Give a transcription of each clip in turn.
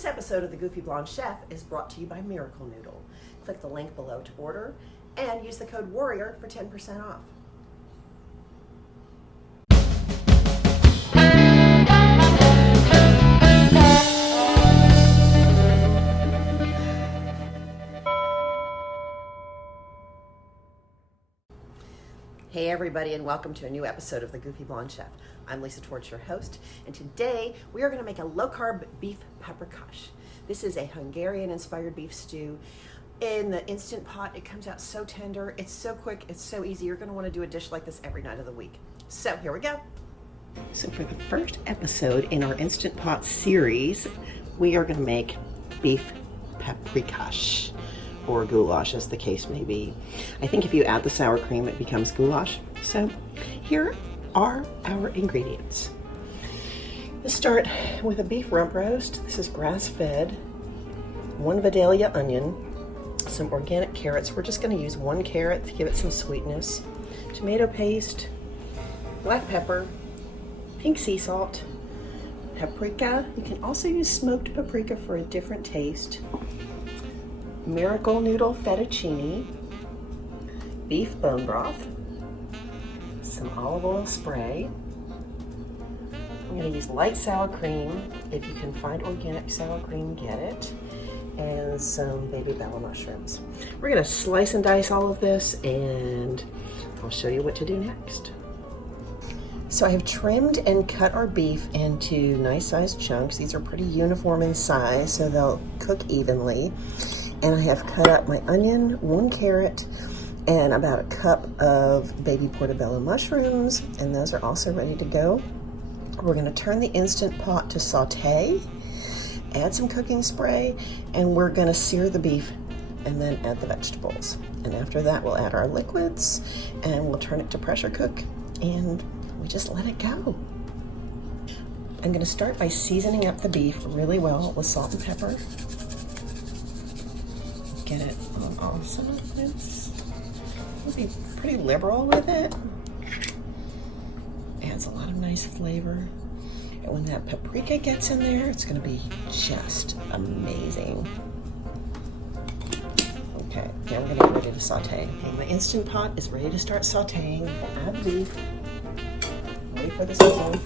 This episode of The Goofy Blonde Chef is brought to you by Miracle Noodle. Click the link below to order and use the code WARRIOR for 10% off. Hey everybody, and welcome to a new episode of The Goofy Blonde Chef. I'm Lisa Torch, your host, and today we are going to make a low-carb beef paprikash. This is a Hungarian-inspired beef stew. In the Instant Pot, it comes out so tender, it's so quick, it's so easy. You're going to want to do a dish like this every night of the week. So here we go. So for the first episode in our Instant Pot series, we are going to make beef paprikash, or goulash as the case may be. I think if you add the sour cream it becomes goulash. So here are our ingredients. Let's start with a beef rump roast. This is grass-fed, 1 Vidalia onion, some organic carrots. We're just going to use 1 carrot to give it some sweetness, tomato paste, black pepper, pink sea salt, paprika. You can also use smoked paprika for a different taste. Miracle Noodle Fettucine, beef bone broth, some olive oil spray. I'm going to use light sour cream. If you can find organic sour cream, get it. And some baby bella mushrooms. We're going to slice and dice all of this, and I'll show you what to do next. So I have trimmed and cut our beef into nice sized chunks. These are pretty uniform in size, so they'll cook evenly. And I have cut up my onion, 1 carrot, and about a cup of baby portobello mushrooms, and those are also ready to go. We're going to turn the Instant Pot to saute, add some cooking spray, and we're going to sear the beef and then add the vegetables. And after that we'll add our liquids and we'll turn it to pressure cook, and we just let it go. I'm going to start by seasoning up the beef really well with salt and pepper. Get it on all sides. We'll be pretty liberal with it. Adds a lot of nice flavor. And when that paprika gets in there, it's going to be just amazing. Okay, now we're going to get ready to saute. Okay, my Instant Pot is ready to start sauteing. We'll add the beef. Wait for the sizzle.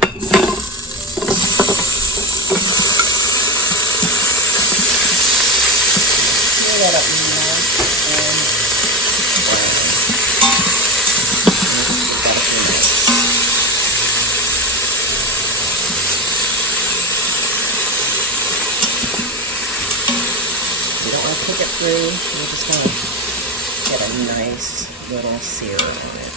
Cook it through. We just want to get a nice little sear on it.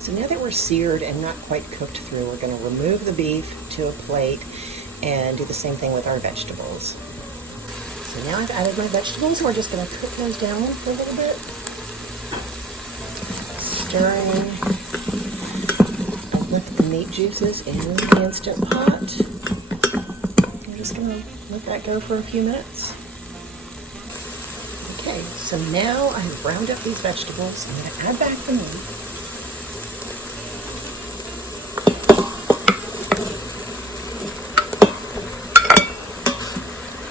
So now that we're seared and not quite cooked through, we're going to remove the beef to a plate and do the same thing with our vegetables. So now I've added my vegetables, and we're just going to cook those down for a little bit. Stirring and lift the meat juices in the Instant Pot. I'm just going to let that go for a few minutes. Okay, so now I've browned up these vegetables. I'm going to add back the meat.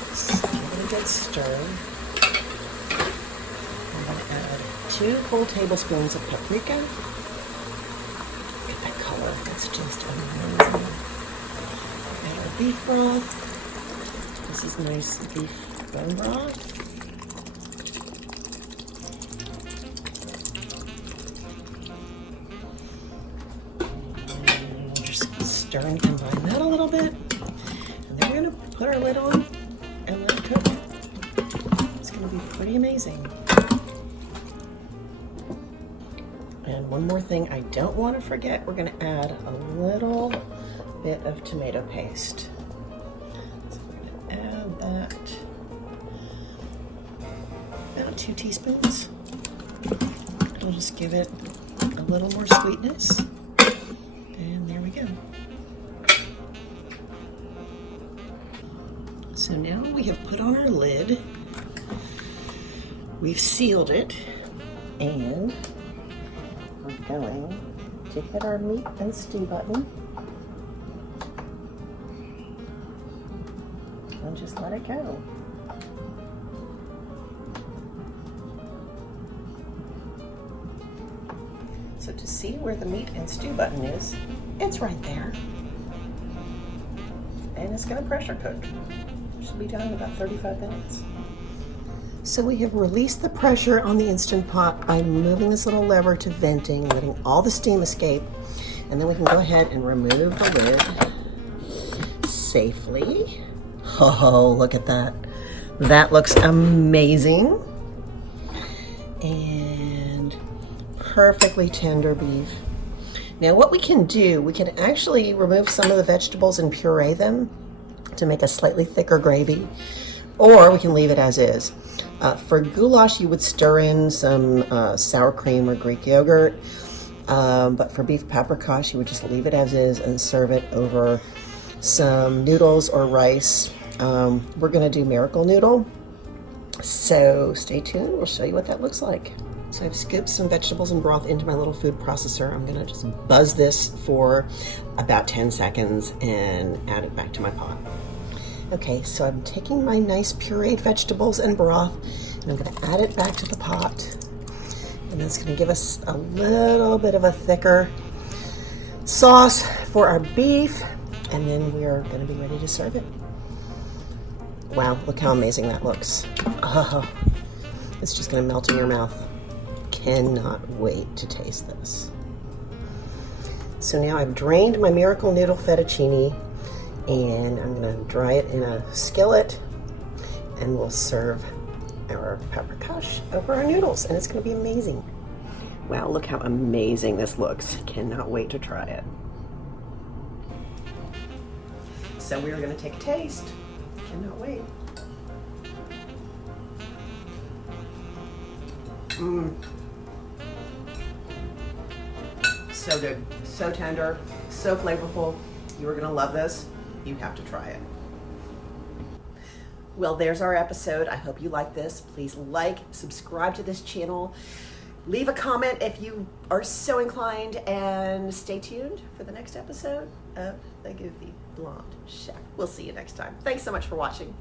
Just give it a good stir. 2 full tablespoons of paprika. Look at that color, that's just amazing. Add our beef broth. This is nice beef bone broth. And we'll just stir and combine that a little bit. And then we're going to put our lid on and let it cook. It's going to be pretty amazing. And one more thing I don't want to forget, we're going to add a little bit of tomato paste. So we're going to add that, about 2 teaspoons. It'll just give it a little more sweetness. And there we go. So now we have put on our lid. We've sealed it. And we're going to hit our meat and stew button and just let it go. So to see where the meat and stew button is, it's right there. And it's going to pressure cook. Should be done in about 35 minutes. So we have released the pressure on the Instant Pot by moving this little lever to venting, letting all the steam escape, and then we can go ahead and remove the lid safely. Oh, look at that. That looks amazing. And perfectly tender beef. Now what we can do, we can actually remove some of the vegetables and puree them to make a slightly thicker gravy, or we can leave it as is. For goulash, you would stir in some sour cream or Greek yogurt, but for beef paprikash, you would just leave it as is and serve it over some noodles or rice. We're gonna do Miracle Noodle, so stay tuned, we'll show you what that looks like. So I've scooped some vegetables and broth into my little food processor. I'm gonna just buzz this for about 10 seconds and add it back to my pot. Okay, so I'm taking my nice pureed vegetables and broth and I'm gonna add it back to the pot. And that's gonna give us a little bit of a thicker sauce for our beef. And then we are gonna be ready to serve it. Wow, look how amazing that looks. Oh, it's just gonna melt in your mouth. Cannot wait to taste this. So now I've drained my Miracle Noodle Fettucine and I'm gonna dry it in a skillet and we'll serve our paprikash over our noodles and it's gonna be amazing. Wow, look how amazing this looks. Cannot wait to try it. So we're gonna take a taste. Cannot wait. So good, so tender, so flavorful. You are gonna love this. You have to try it. Well, there's our episode. I hope you like this. Please like, subscribe to this channel. Leave a comment if you are so inclined, and stay tuned for the next episode of The Goofy Blonde Chef. We'll see you next time. Thanks so much for watching.